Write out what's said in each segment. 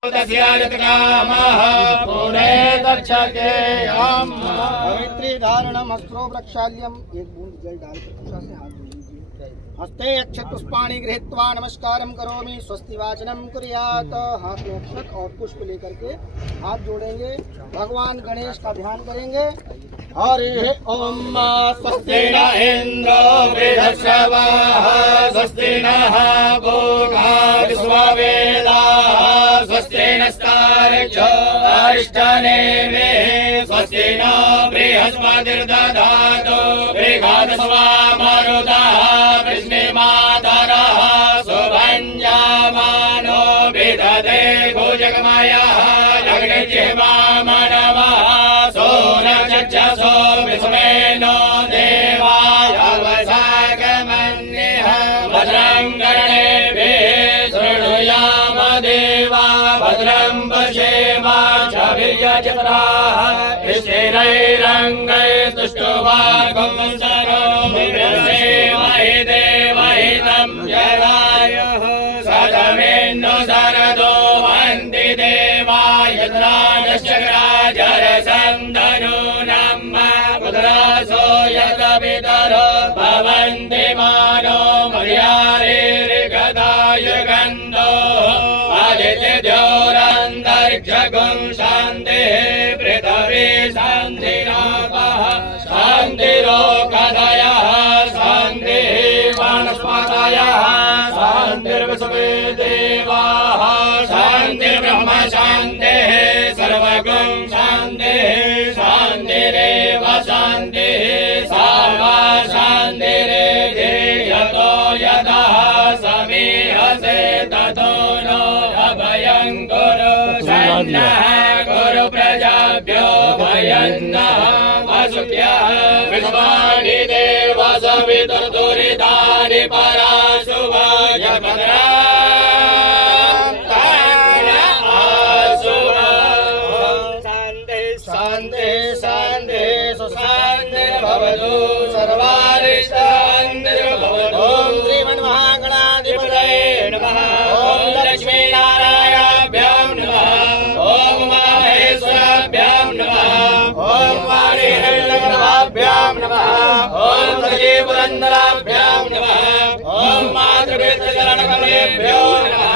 पवित्री धारणम अस्त्रो प्रक्षाल्यम। एक बूंद जल डालकर तुषा से हाथ धो लीजिए। हस्ते अक्षत पुष्पाणि गृहीत्वा नमस्कारम करोमि। स्वस्ति वाचनम कुर्यात्। हाथ में अक्षत और पुष्प लेकर के हाथ जोड़ेंगे। भगवान गणेश का ध्यान करेंगे। हरि ओम। स्वस्ति न इंद्रो बृहस्पतिः स्वस्ति नः पूर्वा विश्ववेदाः स्वस्ति नस्तार्क्ष्यो अरिष्टनेमिः स्वस्ति नो बृहस्पतिर्दधातु बृहस्पतिर्वा मरुतः वृष्णिमातरः सुभञ्जमानो विदधे भुजगमयः अग्निजिह्वा मनवः सोनचक्षसो विस्मेनो देवाय वसागमन्यः भद्रं कर्णेभिः शृणुयाम देवा भद्रं पश्येमाक्षभिर्यजत्राः स्थिरैरङ्गैस्तुष्टुवागं सरोमिमहि देवहितं जलायुः सदमेन्नु शरदो वन्ति देवाय यत्राजरसन्धनूनं पुत्रासो यतपितरो भवन्ति मानो मर्यादेर्गदायुगन्धो आदित्यद्योरन्तरिक्षगुं शान्तिः पृथिवी शान्तिरापः शान्तिरोषधयः शान्तिः वनस्पतयः शान्तिर्विश्वे देवाः शान्तिर्ब्रह्म शान्तिः सर्वगुं शान्तिः शान्तिरेव शान्तिः सर्वा शान्तिरेधि यतो यतः समीहसे ततो नो अभयं कुरु सन्नः कुरु प्रजाभ्यो भयन्नः वसुभ्यः विश्वानि देव सवितुर्दुरितानि पराशुभाय भद्रां भवतु सर्वारिष्टान्तिर्भवतु। ओम श्रीमन्महागणाधिपतये नमः। ओम लक्ष्मीनारायणाभ्यां नमः। ओम उमामहेश्वराभ्यां नमः। ओम वाणीहिरण्यगर्भाभ्यां नमः। ओम श्रीपुरन्दराभ्यां नमः। ओम मातृपितृचरणकमलेभ्यो नमः।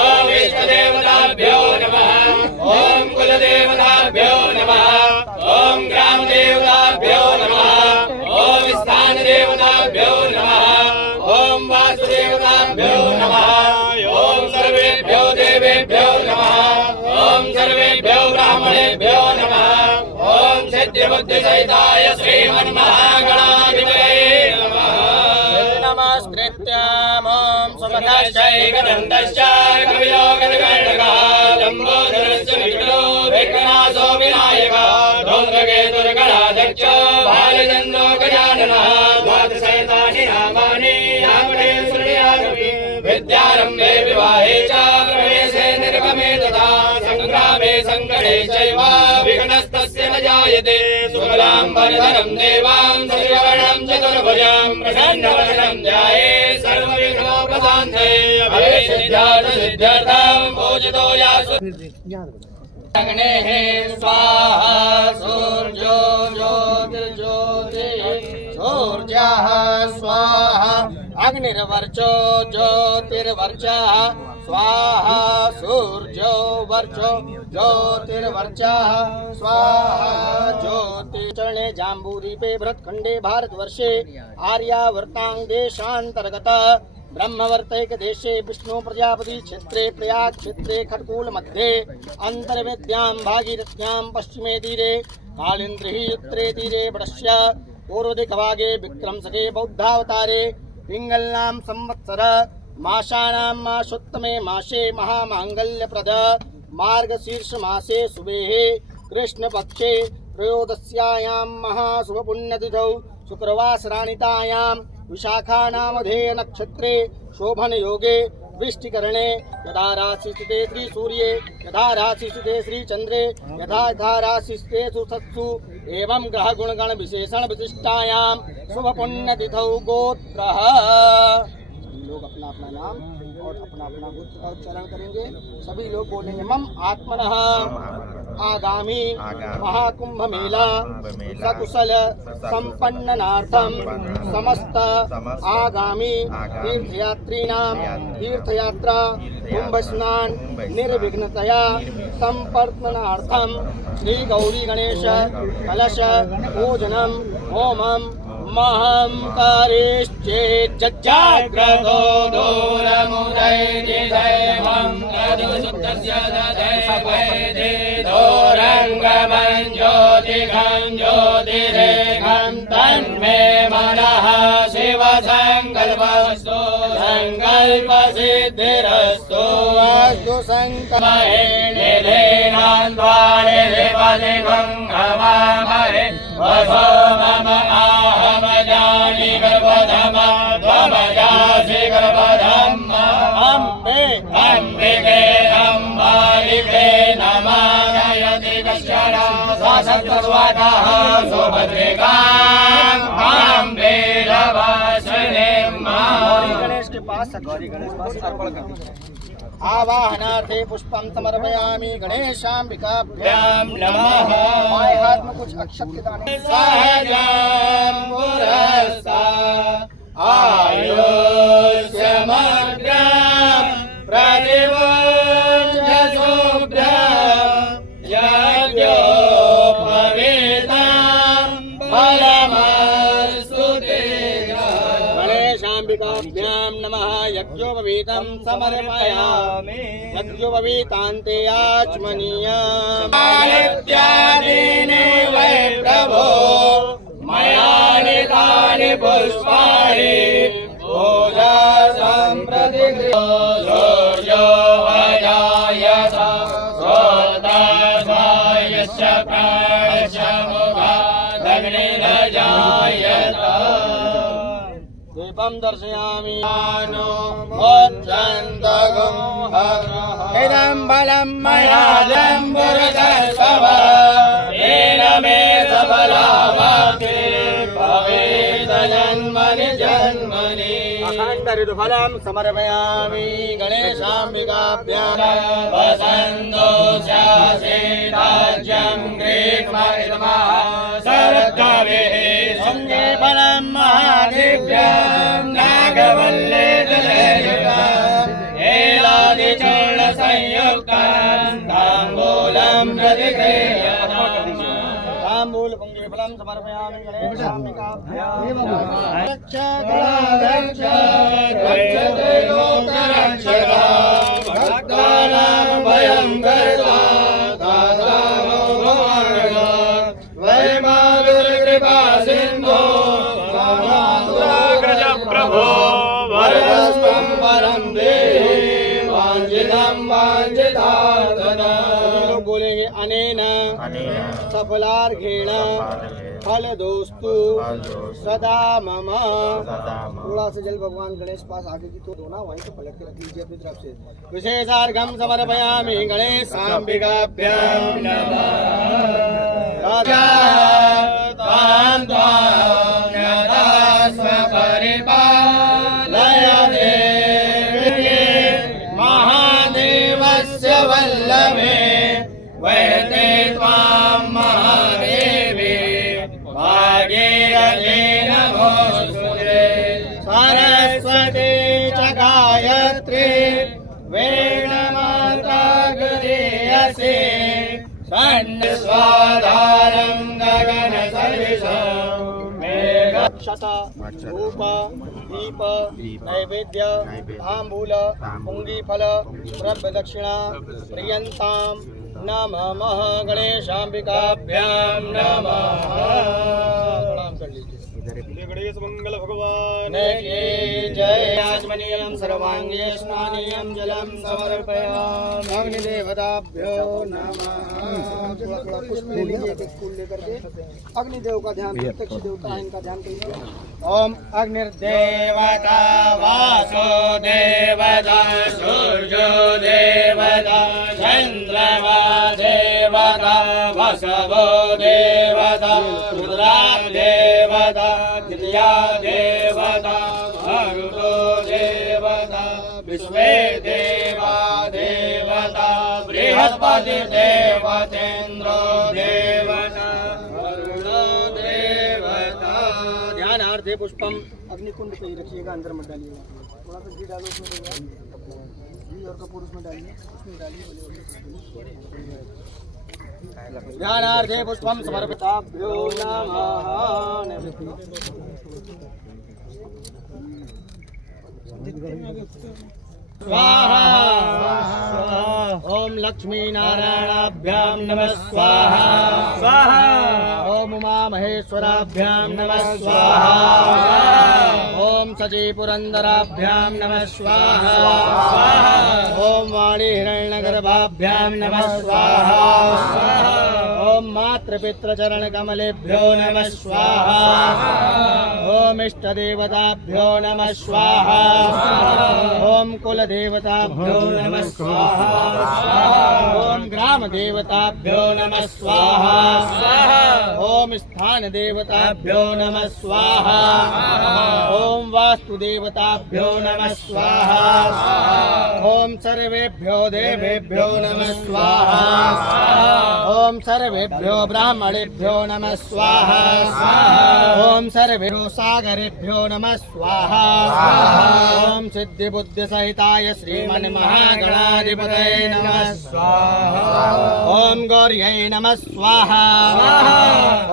ओम इष्टदेवताभ्यो नमः। ओम कुलदेवताभ्यो नमः। ओम ग्रामदेवताभ्यो नमः। ओम स्थानदेवताभ्यो नमः। ओम वासुदेवताभ्यो नमः। ओम सर्वेभ्यो देवेभ्यो नमः। ओम सर्वेभ्यो ब्राह्मणेभ्यो नमः। ओम सिद्धिबुद्धिसहिताय श्रीमन्महागणाधिपतये नमः। नमस्कृत्याम् ओम सुमनश्चैकदन्तश्च कवियोगदगण्डकः लम्बोदरश्च विष्णो विघ्ननाशो विनायकः धूम्रकेतुर्गणाध्यक्षो भालचन्द्रो गजाननः द्वादशैतानि नामानि यावने शृणुयामि। विद्यारम्भे विवाहे च प्रवेशे निर्गमे तथा सङ्ग्रामे सङ्कटे चैव विघ्नस्तस्य न जायते। शुक्लां वरदं देवां शशिवर्णं चतुर्भुजां प्रसन्नवदनं ध्यायेत् सर्वविघ्नोपशान्तये। अभीष्टसिद्ध्यर्थं पूजितो यासु अग्नेः स्वाहा सूर्यो ज्योतिर्ज्योतिः सूर्यः स्वाहा अग्निर्वर्चो ज्योतिर्वर्चः स्वाहा सूर्यो वर्चो ज्योतिर्वर्चः स्वाहा ज्योति। चरणे जाम्बूदीपे भरतखण्डे भारतवर्षे आर्यावर्तां देशान्तर्गत ब्रह्मवर्तैक देशे विष्णु प्रजापति क्षेत्रे प्रयाग क्षेत्रे खटकूल मध्ये अंतर्वेद्यां भागीरथ्यां पश्चिमे तीरे कालिंद्रिः उत्तरे तीरे वडस्य पूर्वदिक्भागे विक्रमसके बौद्धावतारे पिंगलनाम संवत्सर मासानां मासोत्तमे मासे महामांगल्यप्रद मार्गशीर्ष मासे शुभेः कृष्णपक्षे त्रयोदश्यायां महाशुभपुण्यतिथौ शुक्रवासराणितायां विशाखा नामधेय नक्षत्रे शोभन योगे वृष्टिकरणे यथा राशिस्थिते श्री सूर्ये यथा राशिस्थिते श्री चंद्रे यथा यथा राशिस्थिते सुसत्सु एवं ग्रह गुणगण विशेषण विशिष्टायां शुभ पुण्यतिथौ गोत्रः। लोग अपना अपना नाम और अपना अपना गोत्र का उच्चारण करेंगे। सभी लोग बोलेंगे मम आत्मनः आगामी महाकुंभ मेला सकुशल संपन्ननार्थम समस्त आगामी तीर्थयात्रीणां तीर्थयात्रा कुंभ स्नान निर्विघ्नतया संपन्नार्थम श्री गौरी गणेश कलश पूजनम होमम महं करिष्येज्जाग्रतो दूरमुदैर्दैवं तदुशुद्धस्य ददैवैदिदोरङ्गमं ज्योतिघं ज्योतिरेकं तन्मे मनः शिवसङ्कल्पस्तु सङ्कल्पसिद्धिरस्तु अस्तु सङ्कल्पहेणेनान्वारे देवदेवं हवामहे वसो मम आहमजानि गर्भधमा त्वमजासि गर्भधम् अम्बिके अम्बालिके नमामयति कश्चन सा सत्त्वस्वातः सुभद्रिकाम् अम्बे नमस्ते गणेश के पास अर्पण कर दीजिए। आवाहनार्थे पुष्पं समर्पयामि गणेशाम्बिकाभ्यां नमः। बाएं हाथ में कुछ अक्षत के दाने सहजं पुरस्ता आयुष्यमग्रं प्रतिमुञ्चशुभ्रं यज्ञोपवीतं फलमस्तु ते। गणेशाम्बिकाभ्यां नमः। यज्ञोपवीतं समर्पयामि यज्ञोपवीतान्ते आचमनीयानि वै प्रभो मया नितानि पुष्पाणि पूजा सम्प्रति सूर्यो अजायत स्वतस्मायश्च प्राणश्च मुखादग्निरजायत। दीपं दर्शयामि नो मोक्षन्तगं इदं बलं मया जम्बुरदर्शव येन मे सफलावाप्ते भवेत् जन्मनि जन्मनि। अखण्डऋतुफलं समर्पयामि गणेशाम्बिकाभ्यां वसन्तोषासेताज्यं ग्रीष्मऋतुमः शरत्कवेः सङ्गे फलं महादेव्यां नागवल्ले जलयुक्तम् एलादिचूर्णसंयुक्तं ताम्बूलं प्रतिगृह्यताम्। ताम्बूल पुङ्गीफलं समर्पयामि गणेशाम्बिकाभ्यां रक्षते लोकरक्षका भक्तानां भयं कर्ता दाता वै माधुरकृपा सिन्धो प्रभो वरदस्तं वरं देहि वाञ्छितं वाञ्छितार्थना। लोग बोलेंगे अनेन सफलार्घेण फलदोस्तु सदा मम। थोड़ा से जल भगवान गणेश पास आगे की तो दोना वहीं तो पलट के रख लीजिए अपनी तरफ से। विशेषार्घ्यं समर्पयामि गणेशाम्बिकाभ्यां नमः। महादेवस्य वल्लभे वैते त्वां महादेवी भागीरथी नमोस्तुते। सरस्वती च गायत्री वेणमाता गरीयसे स्वाधारं गगन सविशं मेघक्षत धूप दीप नैवेद्य ताम्बूल पुंगीफल द्रव्य दक्षिणा प्रियंतां नमः गणेशाम्बिकाभ्यां नमः। प्रणाम कर लीजिए। गणेश मंगल भगवान की जय। आचमनीयं सर्वांगे स्नानीयं जलं समर्पयामि अग्निदेवताभ्यो नमः। थोड़ा पुष्प ले लीजिए एक फूल लेकर के अग्निदेव का ध्यान प्रत्यक्ष देवता है इनका ध्यान कीजिए। ओम अग्निर्देवता वासो देवता सूर्यो देवता चंद्रमा देवता वसवो देवता रुद्रा देवता दिव्या देवता भगवतो देवता विश्वे देवा देवता बृहस्पति देवतेन्द्रो देवता वरुण देवता। ध्यानार्थे पुष्पम अग्निकुंड पे ही रखिएगा, अंदर मत डालिएगा। थोड़ा सा घी डालो उसमें, घी और कपूर उसमें डालिए, उसमें डालिए। ध्यानार्थे पुष्पम समर्पिताभ्यो नमः। स्वाहा ओम लक्ष्मी नारायणाभ्यां नमः स्वाहा स्वाहा ओम उमा महेश्वराभ्यां नमः स्वाहा ओम सची पुरंदराभ्यां नमः स्वाहा ओम वाणी हिरण्यगर्भाभ्यां नमः स्वाहा ओम मातृपितृचरण कमलेभ्यो नमः स्वाहा ओम इष्ट देवताभ्यो नमः स्वाहा ओम कुल देवताभ्यो नमः स्वाहा ओम ग्राम देवताभ्यो नमः स्वाहा ओम स्थान देवताभ्यो नमः स्वाहा ओम वास्तु देवताभ्यो नमः स्वाहा ओम सर्वेभ्यो देवेभ्यो नमः स्वाहा ओम सर्वेभ्यो ब्राह्मणेभ्यो नमः स्वाहा ओम सर्वेभ्यो सागरेभ्यो नमः स्वाहा ओम सिद्धि बुद्धि सहिताय श्रीमन्महागणाधिपतये नमः स्वाहा ओम गौर्यै नमः स्वाहा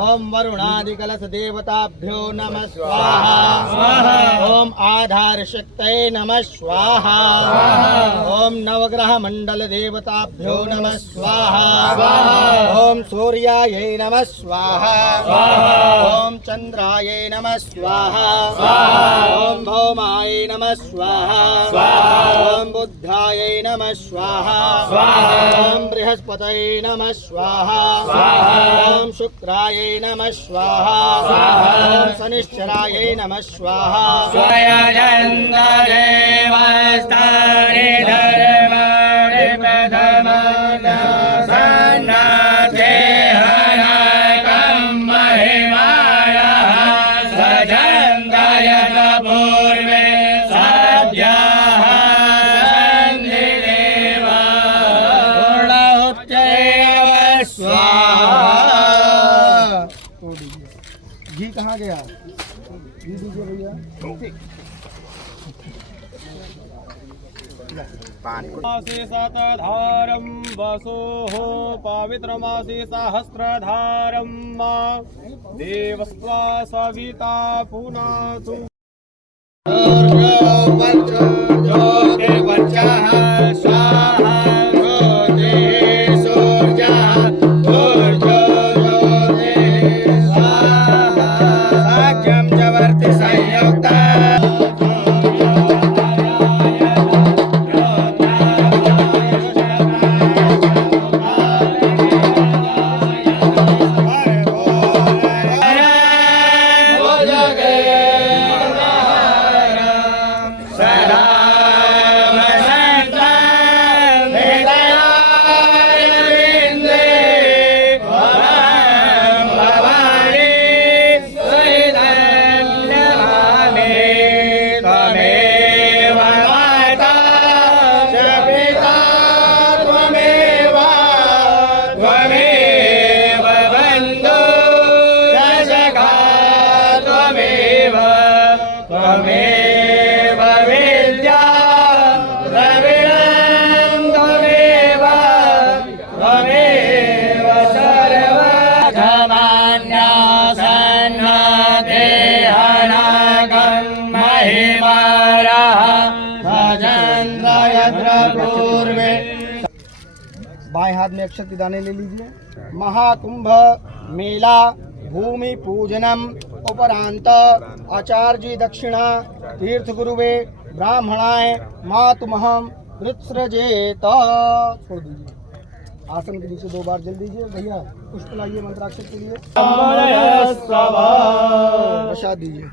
ओम वरुणादिकलश देवताभ्यो नमः स्वाहा ओम आधार शक्तये नमः स्वाहा ओम नवग्रह मंडल देवताभ्यो नमः स्वाहा ओम सूर्यायै नमः स्वाहा ओम चंद्रायै नमः स्वाहा ओम भौमायै नमः स्वाहा ओम बुद्धायै नमः स्वाहा ओम बृहस्पतये नमः स्वाहा ओम शुक्रायै नमः स्वाहा ओम शनिश्चरायै नमः स्वाहा स्वयजन्तदेवस्तानि धर्माणि प्रथमनासन्नाथे हनकं महिमानः सजन्तयत पूर्वे साध्याः सन्निदेवा पूर्णाहुत्यैव स्वाहा। घी कहाँ गया? घी दीजिए भैया। मासे शतधारं वसोः पवित्रमासे सहस्रधारं देवस्त्वा सविता पुनातु ज्योतिर्वचः स्वाहा ज्योतिः सूर्यः ऊर्ध्वज्योतिः स्वाहा साक्ष्यं च वर्ति संयुक्ता त्वमेव विद्या द्रविणं त्वमेव त्वमेव सर्वधमान्यासन्नदेहनागं महिमानः भजन्त पूर्वे। बाएं हाथ में अक्षत के दाने ले लीजिए। महाकुंभ मेला भूमि पूजनम उपरांत आचार्य दक्षिणा तीर्थ गुरुवे ब्राह्मणाय मातुमहम वृत्सृजेत। छोड़ दीजिए। आसन के नीचे 2 बार जल दीजिए। भैया पुष्प लाइए मंत्राक्षर के लिए। प्रसाद दीजिए।